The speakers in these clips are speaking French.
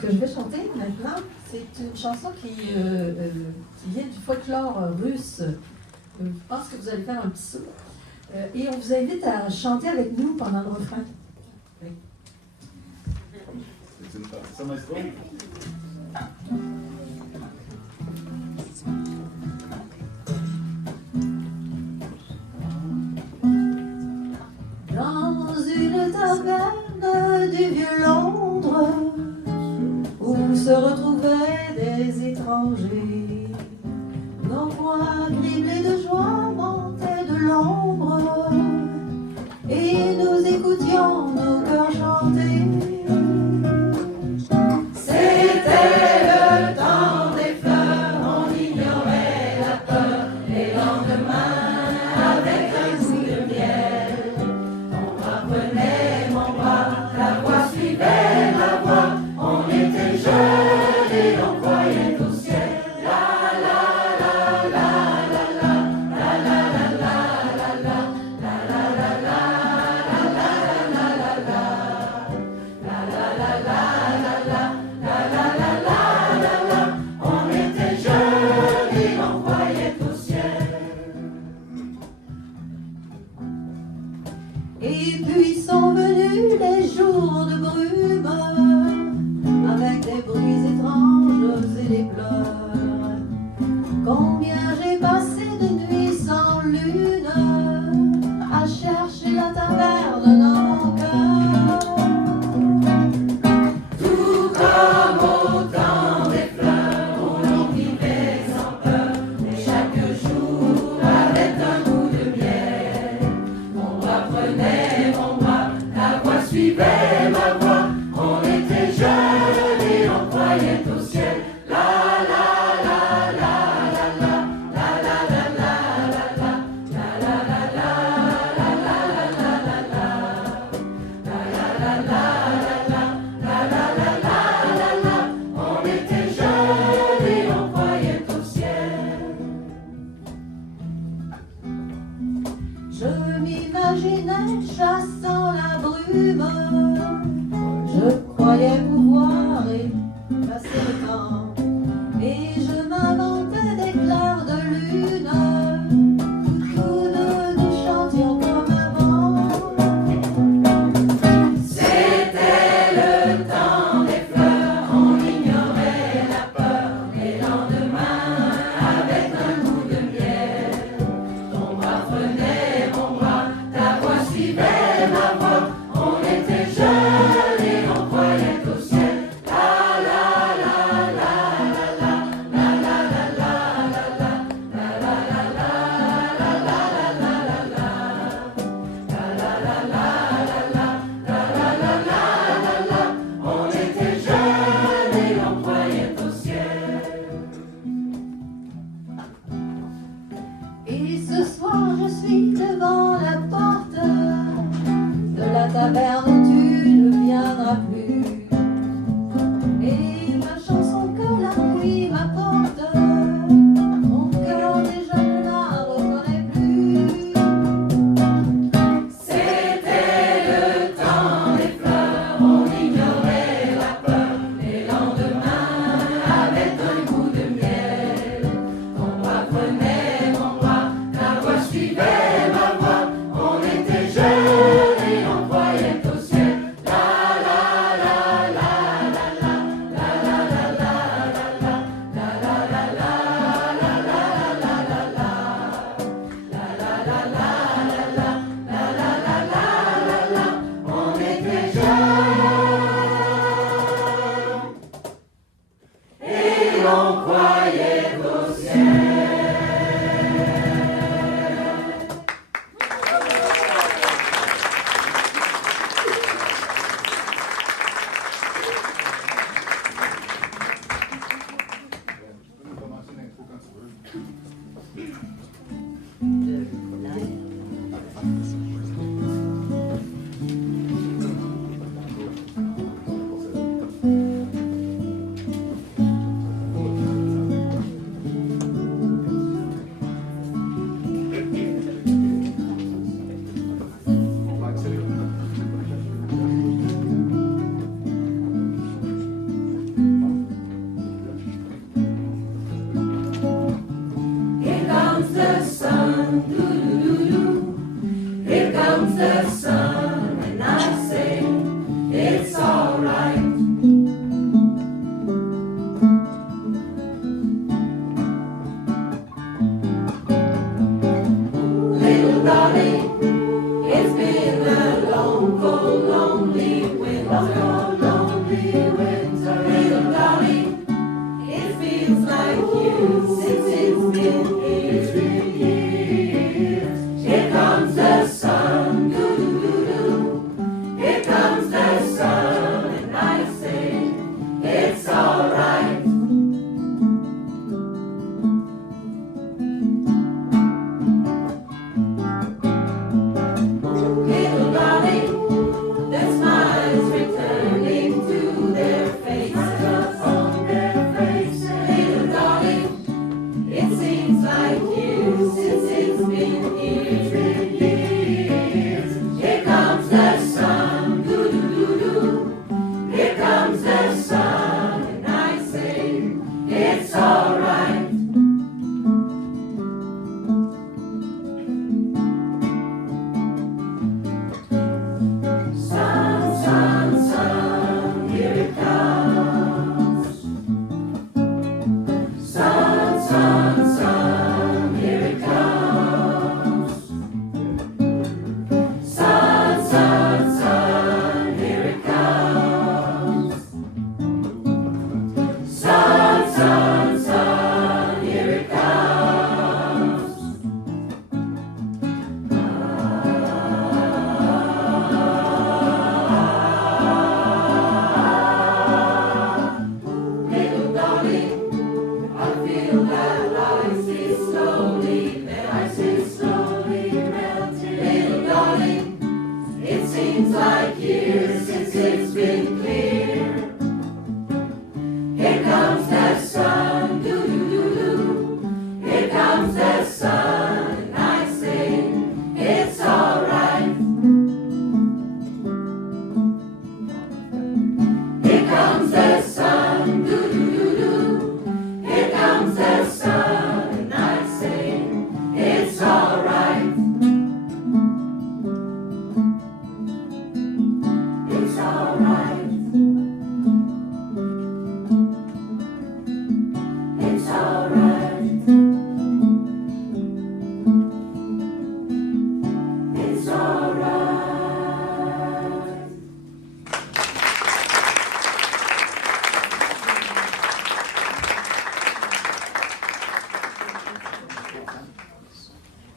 que je vais chanter maintenant, c'est une chanson qui vient du folklore russe. Je pense que vous allez faire un petit saut. Et on vous invite à chanter avec nous pendant le refrain. Oui. C'est ça, maestro? Dans une taverne du vieux Londres, où se retrouvaient des étrangers, nos voix criblées de joie montaient de l'ombre, et nous écoutions nos cœurs chanter. C'était le temps des fleurs, on ignorait la peur, les lendemains avec un goût de miel. Mon bras prenait mon bras, la voix suivait ma voix, on était jeunes et on croyait au ciel. La la la la la la, la la la la la la, la la la la la la la la la, la la la la la la, on était jeunes et on croyait au ciel. Et puis sont venus les jours de brume, avec des bruits étranges et des pleurs. Combien j'ai passé de nuits sans lune, à chercher la taverne dans mon cœur. Tout comme au temps des fleurs, on y vivait sans peur, et chaque jour avec un goût de miel. Mon bras prenait mon bras, la voix suivait ma voix, on était jeunes et on croyait au ciel. La la la la la la, la la la la la la, la la la la la la la la la, la la la la, on était jeunes et on croyait au ciel. Je m'imaginais chassant la brume, je croyais pouvoir passer le temps, et je m'inventais des clairs de lune, tous deux nous chantions comme avant. C'était le temps des fleurs, on ignorait la peur, les lendemains avec un goût de miel. Ton bras prenait mon bras, ta voix suivait ma voix, on était jeunes et on croyait au ciel.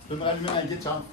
Tu peux me rallumer un guide, Charles?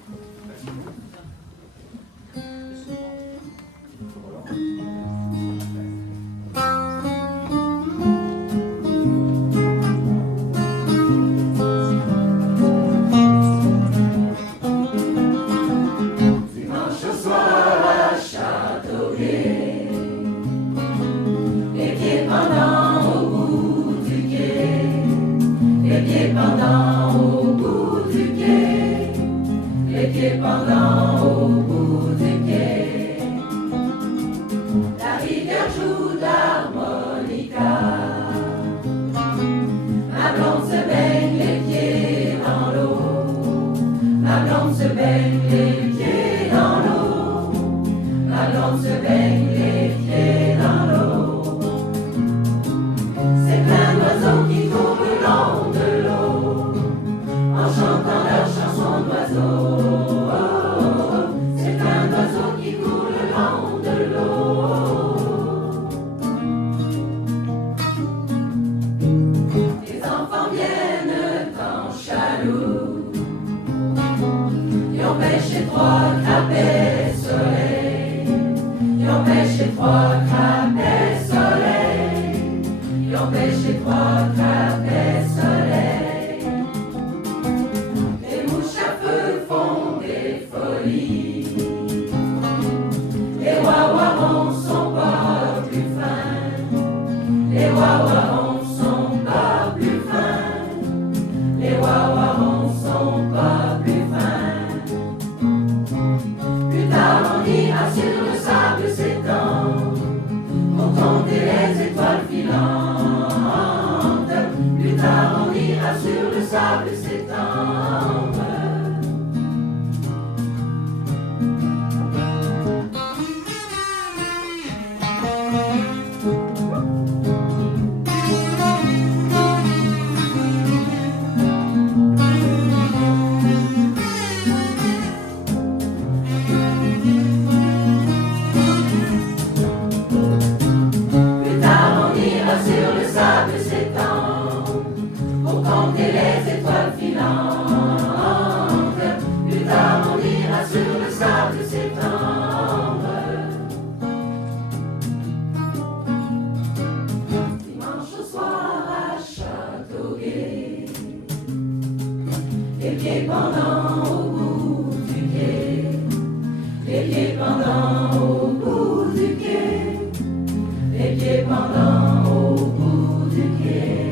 pendant au bout du quai, les pieds pendant au bout du quai, les pieds pendant au bout du quai.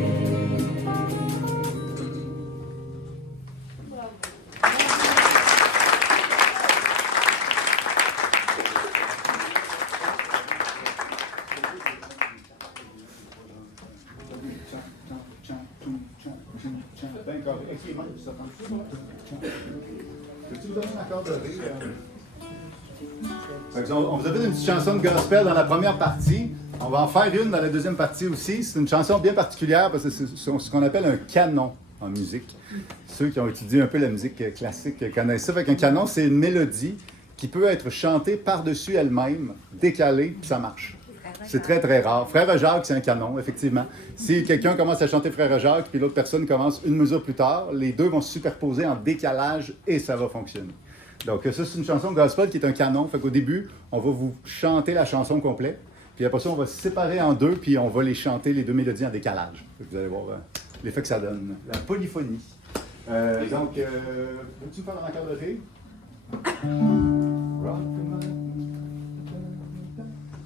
Ben correct. Ok, Mike, ça prend tout. Peux-tu vous donner un accord de ré? On vous a fait une petite chanson de gospel dans la première partie. On va en faire une dans la deuxième partie aussi. C'est une chanson bien particulière parce que c'est ce qu'on appelle un canon en musique. Ceux qui ont étudié un peu la musique classique connaissent ça. Fait qu'un canon, c'est une mélodie qui peut être chantée par-dessus elle-même, décalée, puis ça marche. C'est très, très rare. Frère Jacques, c'est un canon, effectivement. Si quelqu'un commence à chanter Frère Jacques, puis l'autre personne commence une mesure plus tard, les deux vont se superposer en décalage et ça va fonctionner. Donc, ça, c'est une chanson gospel qui est un canon. Fait qu'au début, on va vous chanter la chanson complète. Puis après ça, on va se séparer en deux, puis on va les chanter, les deux mélodies en décalage. Vous allez voir l'effet que ça donne. La polyphonie. Donc, veux-tu faire un accord de ré?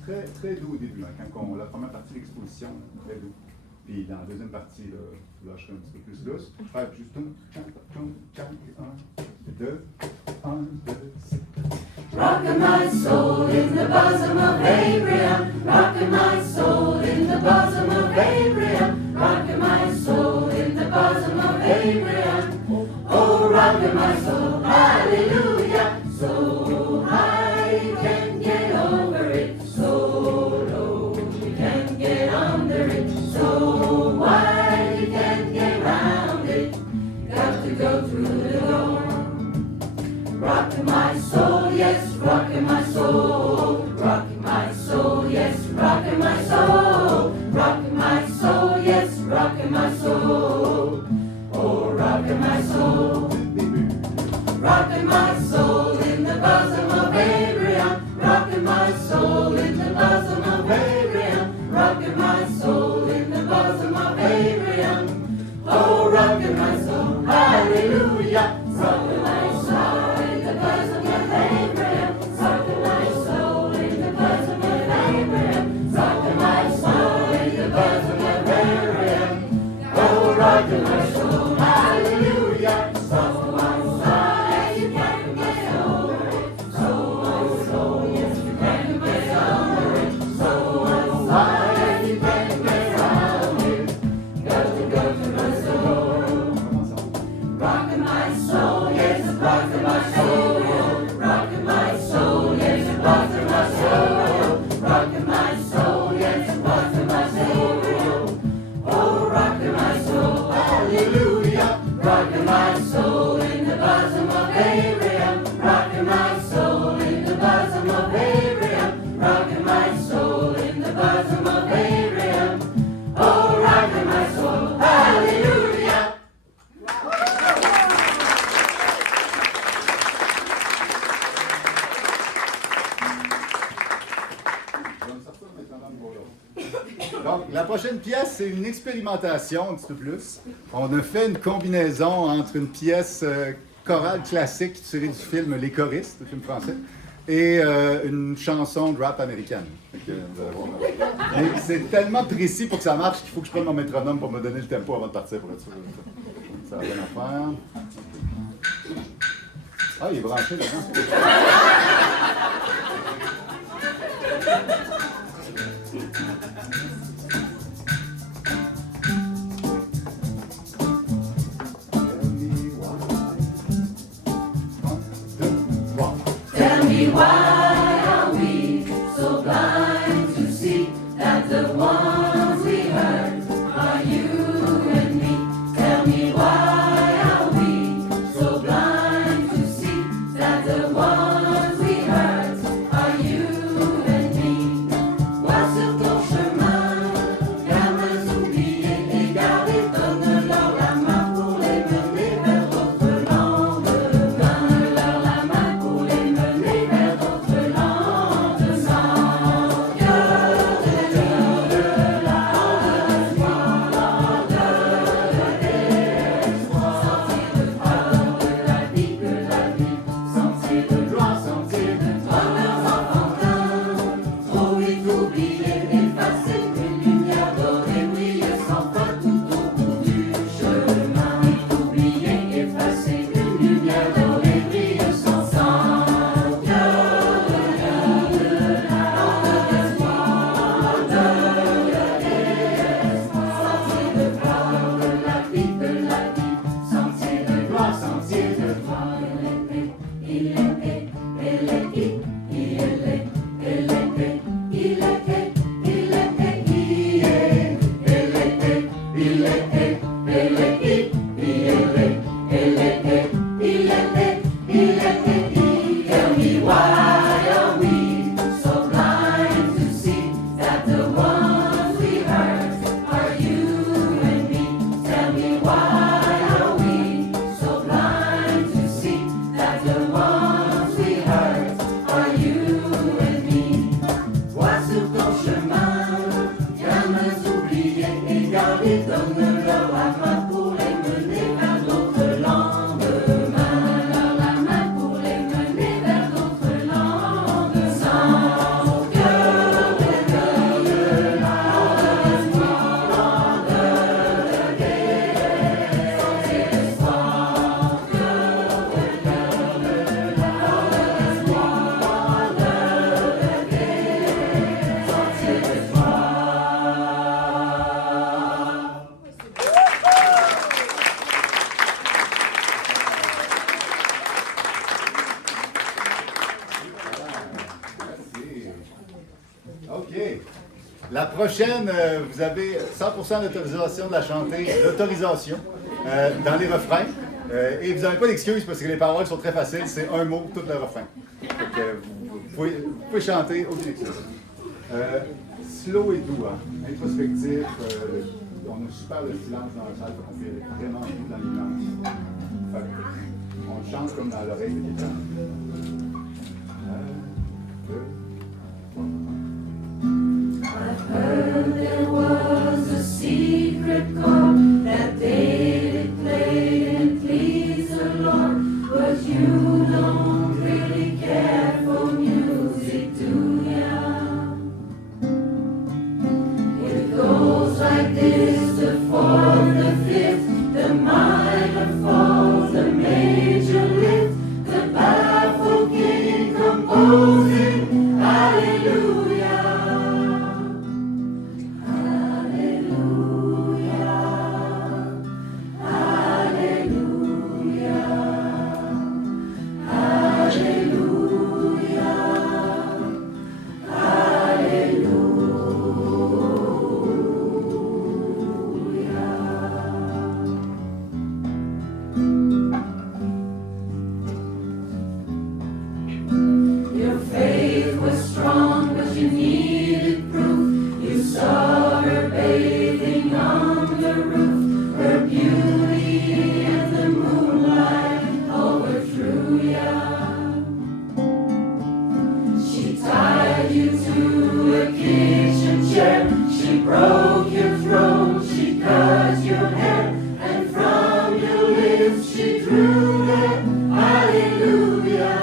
Très, très doux au début, hein, quand la première partie de l'exposition, très doux. Puis dans la deuxième partie, là, je serai un petit peu plus douce. Faire juste un, deux, six. Rockin' my soul in the bosom of Abraham. Rockin' my soul in the bosom of Abraham. Rockin' my soul in the bosom of Abraham. Oh, rockin' my soul, hallelujah. So high you can't get over it. So low you can't get under it. So wide you can't get round it. Got to go through the door. Rockin' my soul, yes, rockin' my soul. Rockin' my soul, yes, rockin' my soul. Rockin' my soul, yes, rockin' my soul. Oh, rockin' my soul. Rockin' my soul in the bosom of Abraham. Rockin' my soul in the bosom of Abraham. Rockin' my soul in the bosom of Abraham. Oh, rockin' my soul, hallelujah. Rockin' my soul in the bosom of Abraham. Rockin' my soul in the bosom of Abraham. Rockin' my soul in the bosom of Abraham. Oh, rockin' my soul, hallelujah. Rockin' my soul, you can't get over it. So, yes, you can't get over it. So, you can't get around it. Got to go to my soul. Rockin' my soul, yes, rockin' my soul. Rockin' my soul, yes, rockin' my soul. Rockin' my soul, yes, rockin' my soul. Oh, rockin' my soul, hallelujah. Rockin' my soul in the bosom of Abraham. Rockin' my soul in the bosom of Abraham. Rockin' my soul in the bosom of Abraham. Oh, rockin' my soul, hallelujah. Donc, la prochaine pièce, c'est une expérimentation, un petit peu plus. On a fait une combinaison entre une pièce chorale classique tirée du film Les choristes, le film français, et une chanson de rap américaine. Donc, vous allez voir. Mais c'est tellement précis pour que ça marche qu'il faut que je prenne mon métronome pour me donner le tempo avant de partir pour être sûr. Ça va bien faire. Ah, il est branché là-dedans. Tell me why are we so blind to see that the ones we hurt are you and me? Tell me why are we so blind to see that the ones we hurt are you and me? Vois sur ton chemin, gamins oubliés et gardés, donne-leur la main pour les mener vers d'autres landes. Donne-leur la main pour les mener vers d'autres landes. Sans cœur de prier et garder, donne-leur la main pour les mener vers d'autres lendemains. Leur la main pour les mener vers d'autres lendemains. Sans cœur de gueule, sans espoir de guerre, sans espoir, cœur de gueule, sans espoir de guerre, sans espoir. Merci. OK. La prochaine, vous avez 100% d'autorisation de la chanter, l'autorisation dans les refrains. Et vous n'avez pas d'excuses parce que les paroles sont très faciles. C'est un mot, tout le refrain. Donc, vous pouvez chanter, aucune excuse. Slow et doux, hein? Introspectif. On a super le silence dans la salle, on fait vraiment tout dans l'immense. On chante comme dans l'oreille de quelqu'un. Heard there was a secret chord that David played and pleased the Lord, but you don't really care for music, do ya? It goes like this: the fourth, the fifth, the minor falls, the major lift, the baffled king composing, hallelujah. Your faith was strong, but you needed proof. You saw her bathing on the roof, her beauty in the moonlight overthrew ya. She tied you to a kitchen chair, she broke your throat, she cut your hair, and from your lips she drew that hallelujah.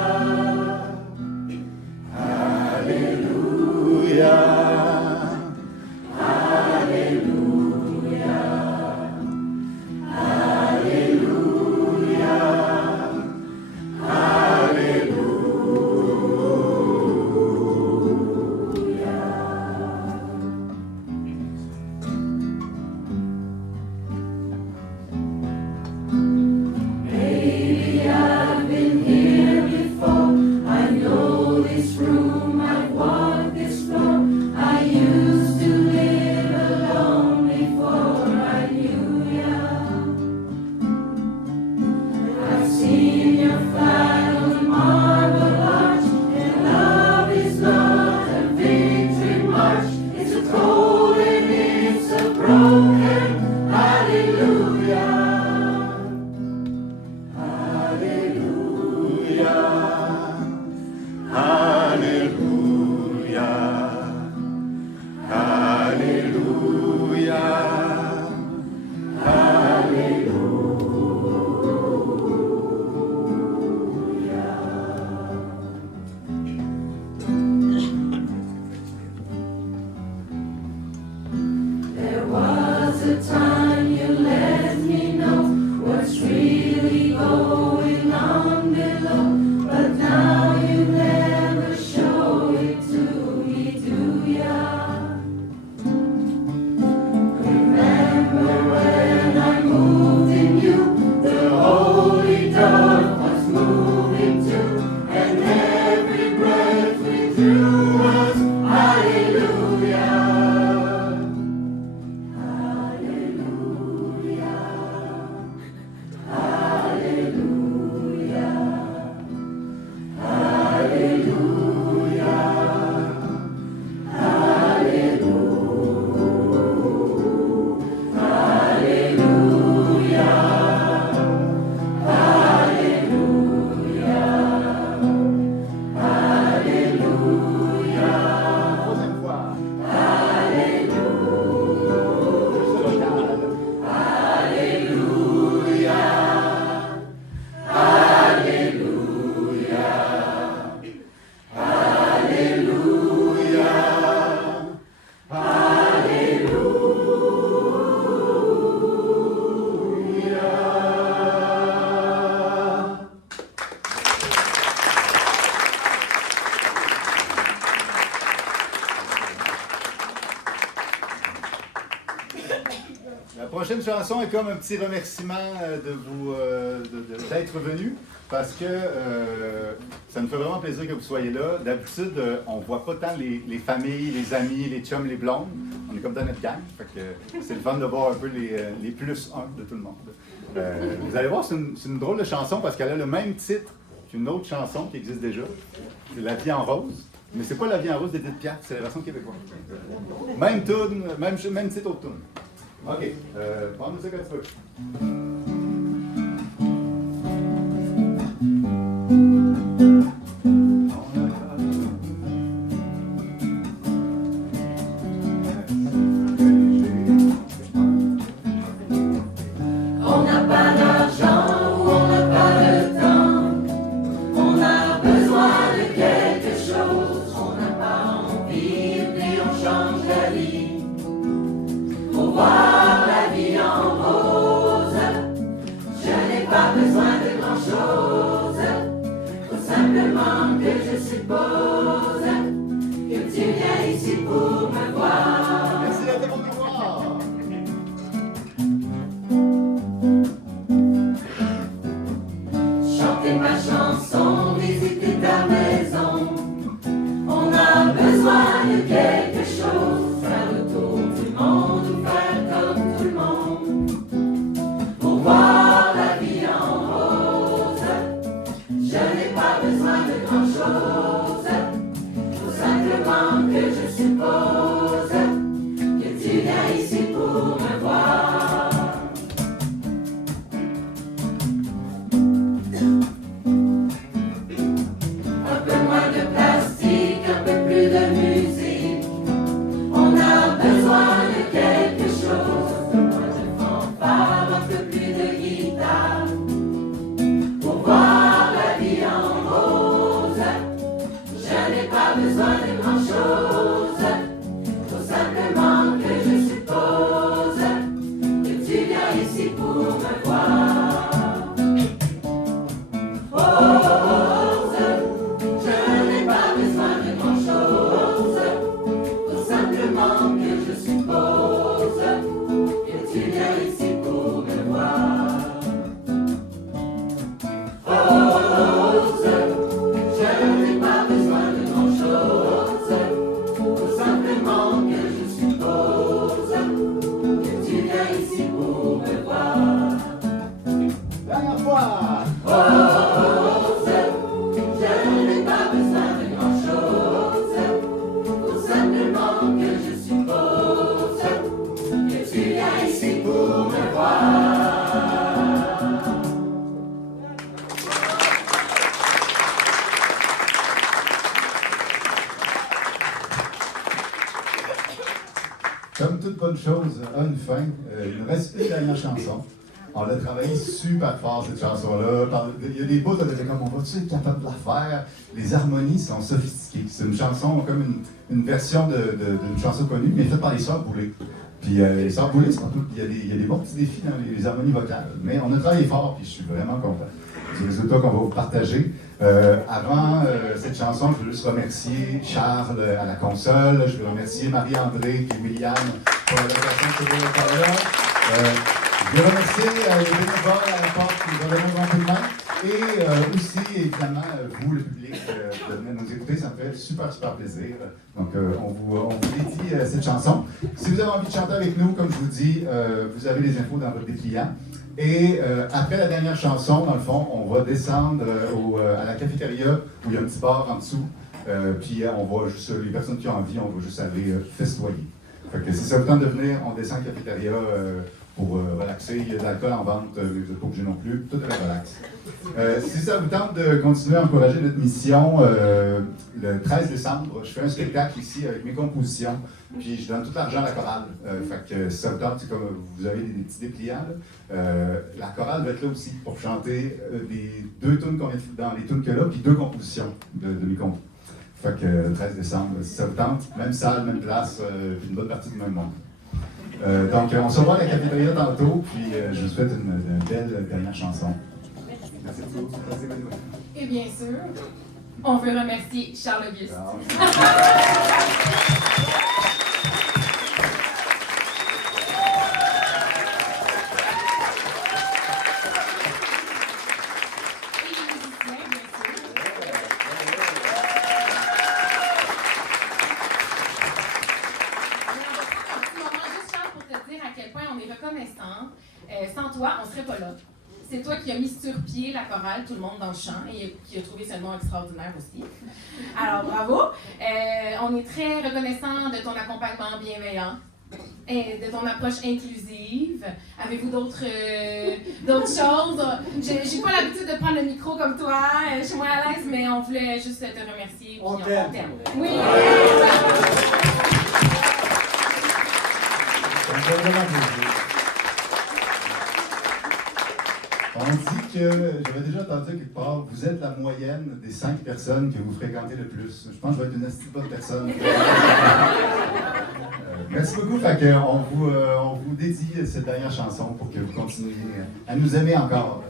La prochaine chanson est comme un petit remerciement d'être venu parce que ça nous fait vraiment plaisir que vous soyez là. D'habitude, on ne voit pas tant les familles, les amis, les chums, les blondes. On est comme dans notre gang. Fait que c'est le fun de voir un peu les plus un de tout le monde. Vous allez voir, c'est une drôle de chanson parce qu'elle a le même titre qu'une autre chanson qui existe déjà. C'est La vie en rose. Mais c'est pas La vie en rose d'Edith Piaf, c'est la version québécoise. Même tune, même titre au tune. OK. Prends-nous ça quand tu veux. On n'a pas d'argent ou on n'a pas de temps. On a besoin de quelque chose. On n'a pas envie, puis on change la vie. Pour voir la vie en rose, je n'ai pas besoin de grand-chose. Faut simplement que je suppose que tu viens ici pour me voir. Merci d'être venu nous voir. Chanter ma chanson, visiter ta maison. On a besoin de quelque chose. Faire le tour du monde ou faire comme tout le monde. Pour voir la vie en rose, je n'ai pas besoin de grand chose. Faut simplement que je suppose que tu viens ici pour me voir. Un peu moins de plastique, un peu plus de musique. On a besoin de quelque chose. Un peu moins de fanfare, un peu plus de guitare. Pour voir la vie en rose, je n'ai pas besoin de grand chose. Faut simplement que je suppose que tu viens ici pour me voir. Rose, je n'ai pas besoin de grand chose. Faut simplement que je suppose que tu viens ici pour me voir. Rose, je n'ai pas besoin de grand chose. Faut simplement que je suppose que tu viens ici pour me voir. Dernière fois. Rose, je n'ai pas besoin de grand chose. Faut simplement que je suppose que tu viens ici pour me voir. Comme toute bonne chose a une fin, il nous reste une dernière chanson. On a travaillé super fort cette chanson-là. Il y a des bouts, on était comme on va-tu être capable de la faire? Les harmonies sont sophistiquées. C'est une chanson comme une version d'une chanson connue, mais faite par les Sœurs Boulay. Puis les Sœurs Boulay, il y a des bons petits défis dans les harmonies vocales. Mais on a travaillé fort, puis je suis vraiment content du résultat qu'on va vous partager. Avant cette chanson, je veux juste remercier Charles à la console. Je veux remercier Marie-André et William pour la location de ce là. Je veux remercier les bénévoles à la porte qui nous ont donné un bon coup de main. Et aussi, évidemment, vous, le public, de venir nous écouter, ça me fait super, super plaisir. Donc, on vous dédie cette chanson. Si vous avez envie de chanter avec nous, comme je vous dis, vous avez les infos dans votre dépliant. Et après la dernière chanson, dans le fond, on va descendre à la cafétéria où il y a un petit bar en dessous. Puis on va juste, les personnes qui ont envie, on va juste aller festoyer. Fait que si ça vous tente de venir, on descend à la cafétéria pour relaxer. Il y a de l'alcool en vente, vous n'êtes pas obligés non plus. Tout est relax. Si ça vous tente de continuer à encourager notre mission, le 13 décembre, je fais un spectacle ici avec mes compositions. Puis je donne tout l'argent à la chorale. Fait que si ça vous tente, c'est comme vous avez des petits dépliants. La chorale va être là aussi pour chanter les deux tunes qu'on vient de dans les tunes que là, puis deux compositions de mes compos. Fait que le 13 décembre, si ça vous tente, même salle, même place, puis une bonne partie du même monde. Donc, on se revoit à la cafétéria tantôt, puis je vous souhaite une belle dernière chanson. Merci beaucoup. Merci, Benoît. Et bien sûr, on veut remercier Charles-Auguste. à quel point on est reconnaissant. Sans toi, on ne serait pas là. C'est toi qui as mis sur pied la chorale, tout le monde dans le chant, et qui a trouvé ce nom extraordinaire aussi. Alors, bravo. On est très reconnaissant de ton accompagnement bienveillant et de ton approche inclusive. Avez-vous d'autres choses? J'ai pas l'habitude de prendre le micro comme toi. Je suis moins à l'aise, mais on voulait juste te remercier. On puis t'aime. Oui. Ça me fait vraiment plaisir. On dit que, j'avais déjà entendu quelque part, vous êtes la moyenne des 5 personnes que vous fréquentez le plus. Je pense que je vais être une assez bonne personne. Merci beaucoup. Fait que on vous dédie cette dernière chanson pour que vous continuiez à nous aimer encore.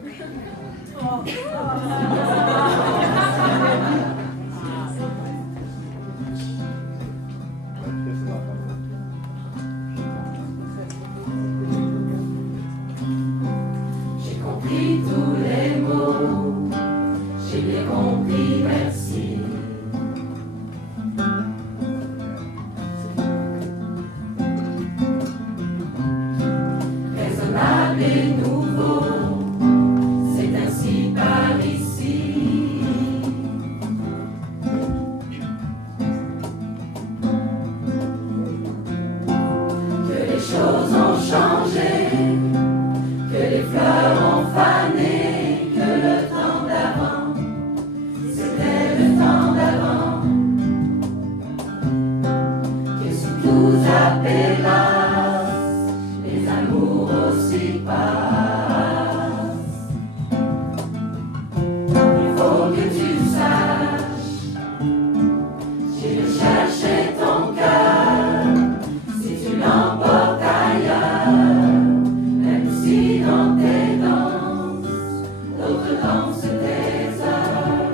J'ai compris tous les mots, j'ai bien compris, merci. Raisonnable et nouveau, c'est ainsi par ici. Que les choses ont changé, que les fleurs ont fané, que le temps d'avant, c'était le temps d'avant. Que si tout appelasse, les amours aussi passent. Il faut que tu saches, j'ai cherché ton cœur, si tu l'emportes ailleurs. Même si dans tes danses, d'autres dansent tes heures,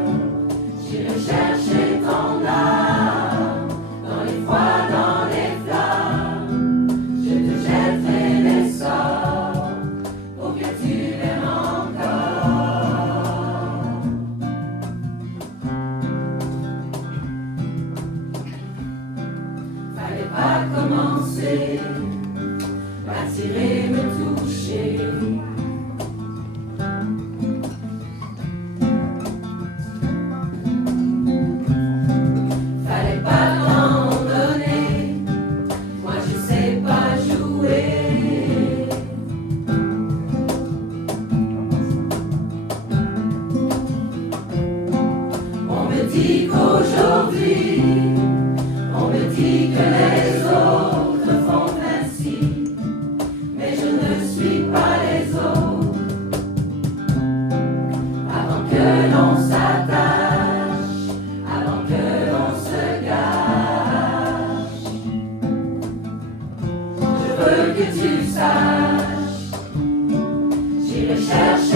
j'irai chercher ton âme, dans les froids, dans les flammes, je te jetterai les sorts, pour que tu m'aimes encore. Fallait pas commencer, m'attirer, me toucher. Fallait pas t'en donner, moi je sais pas jouer. On me dit qu'aujourd'hui, on me dit que les autres font ainsi, mais je ne suis pas les autres. Avant que l'on s'attache, avant que l'on se gâche, je veux que tu saches, j'irai chercher